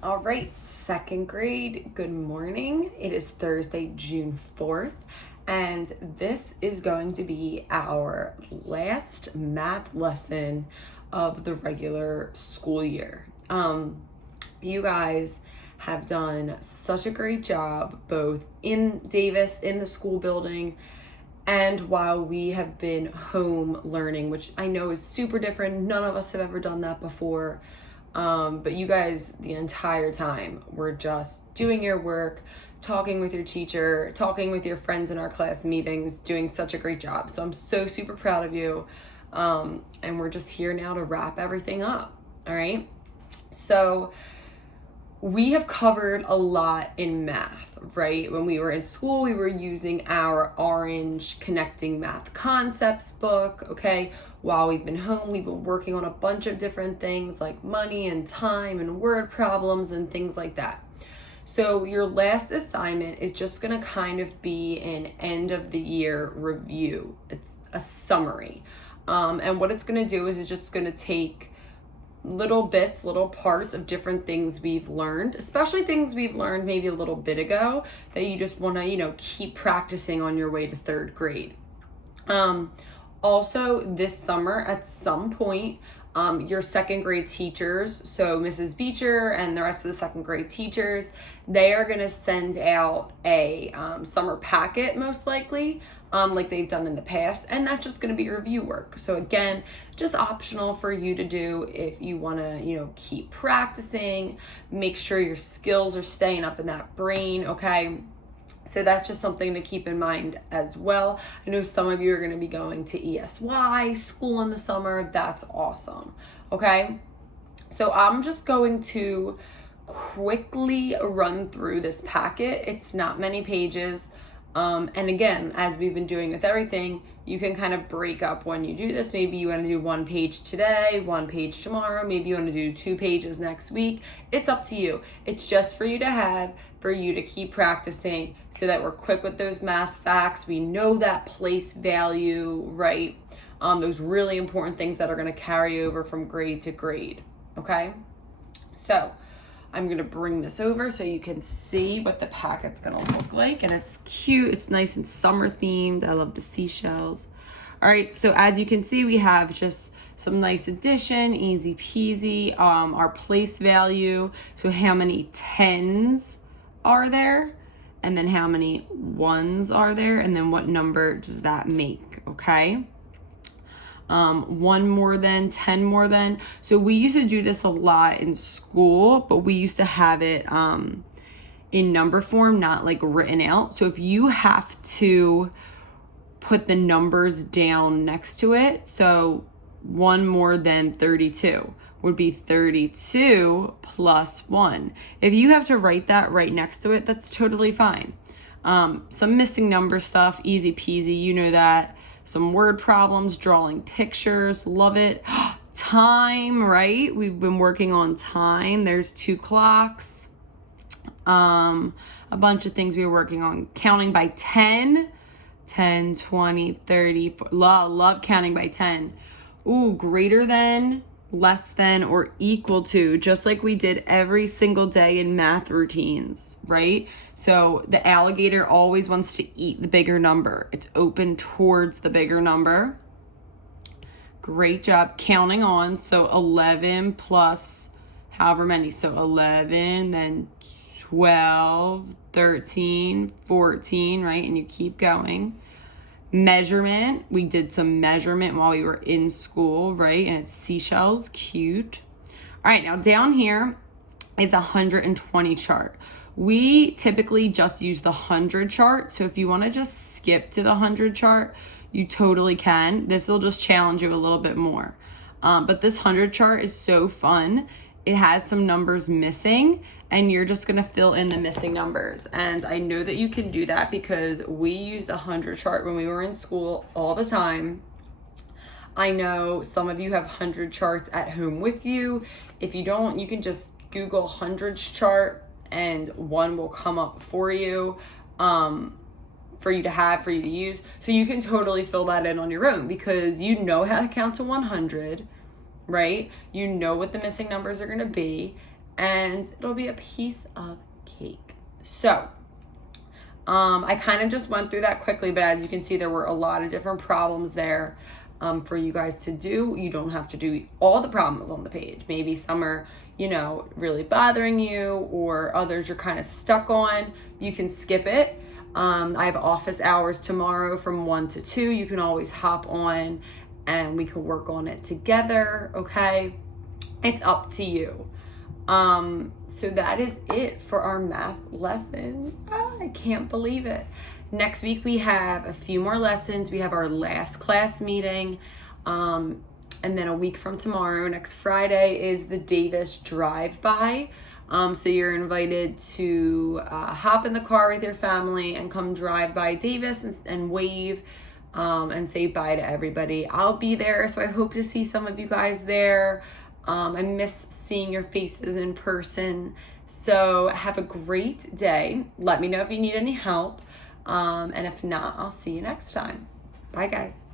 All right, second grade, good morning. It is Thursday, June 4th, and this is going to be our last math lesson of the regular school year. You guys have done such a great job both in Davis, in the school building, and while we have been home learning, which I know is super different. None of us have ever done that before. But you guys, the entire time, were just doing your work, talking with your teacher, talking with your friends in our class meetings, doing such a great job. So I'm so super proud of you. And we're just here now to wrap everything up. All right. So we have covered a lot in math, right? When we were in school, we were using our Orange Connecting Math Concepts book, okay? While we've been home, we've been working on a bunch of different things like money and time and word problems and things like that. So your last assignment is just gonna kind of be an end of the year review. It's a summary. And what it's gonna do is it's just gonna take little bits, little parts of different things we've learned, especially things we've learned maybe a little bit ago that you just want to, keep practicing on your way to third grade. Also, this summer, at some point, your second grade teachers, so Mrs. Beecher and the rest of the second grade teachers, they are going to send out a summer packet, most likely, like they've done in the past, and that's just going to be review work. So again, just optional for you to do if you want to, keep practicing, make sure your skills are staying up in that brain, okay? So that's just something to keep in mind as well. I know some of you are going to be going to ESY, school in the summer. That's awesome, okay? So I'm just going to quickly run through this packet. It's not many pages. And again, as we've been doing with everything, you can kind of break up when you do this. Maybe you want to do 1 page today, 1 page tomorrow. Maybe you want to do 2 pages next week. It's up to you. It's just for you to have, for you to keep practicing so that we're quick with those math facts. We know that place value, right? Those really important things that are going to carry over from grade to grade, okay? So I'm going to bring this over so you can see what the packet's going to look like. And it's cute. It's nice and summer themed. I love the seashells. All right. So as you can see, we have just some nice addition, easy peasy. Our place value. So how many tens are there? And then how many ones are there? And then what number does that make? Okay. 1 more than, 10 more than. So we used to do this a lot in school, but we used to have it in number form, not like written out. So if you have to put the numbers down next to it, so 1 more than 32 would be 32 plus 1. If you have to write that right next to it, that's totally fine. Some missing number stuff, easy peasy, you know that. Some word problems, drawing pictures, love it. Time, right? We've been working on time. There's 2 clocks. A bunch of things we were working on. Counting by 10, 10, 20, 30. Love counting by 10. Ooh, greater than, less than, or equal to, just like we did every single day in math routines, right? So the alligator always wants to eat the bigger number. It's open towards the bigger number. Great job counting on. So 11 plus however many. So 11, then 12, 13, 14, right? And you keep going. Measurement, we did some measurement while we were in school, right? And it's seashells, cute. All right, now down here is a 120 chart. We typically just use the 100 chart. So if you want to just skip to the 100 chart, you totally can. This will just challenge you a little bit more. But this 100 chart is so fun. It has some numbers missing and you're just going to fill in the missing numbers. And I know that you can do that because we used a 100 chart when we were in school all the time. I know some of you have 100 charts at home with you. If you don't, you can just Google hundreds chart and one will come up for you, for you to use. So you can totally fill that in on your own because you know how to count to 100, right? You know what the missing numbers are going to be. and it'll be a piece of cake. So I kind of just went through that quickly, but as you can see, there were a lot of different problems there for you guys to do. You don't have to do all the problems on the page. Maybe some are, you know, really bothering you, or others you're kind of stuck on. You can skip it. I have office hours tomorrow from 1 to 2. You can always hop on and we can work on it together, okay? It's up to you. So that is it for our math lessons. I can't believe it. Next week we have a few more lessons. We have our last class meeting. And then a week from tomorrow, next Friday, is the Davis drive-by. So you're invited to hop in the car with your family and come drive by Davis and wave and say bye to everybody. I'll be there, so I hope to see some of you guys there. I miss seeing your faces in person. So have a great day. Let me know if you need any help. And if not, I'll see you next time. Bye, guys.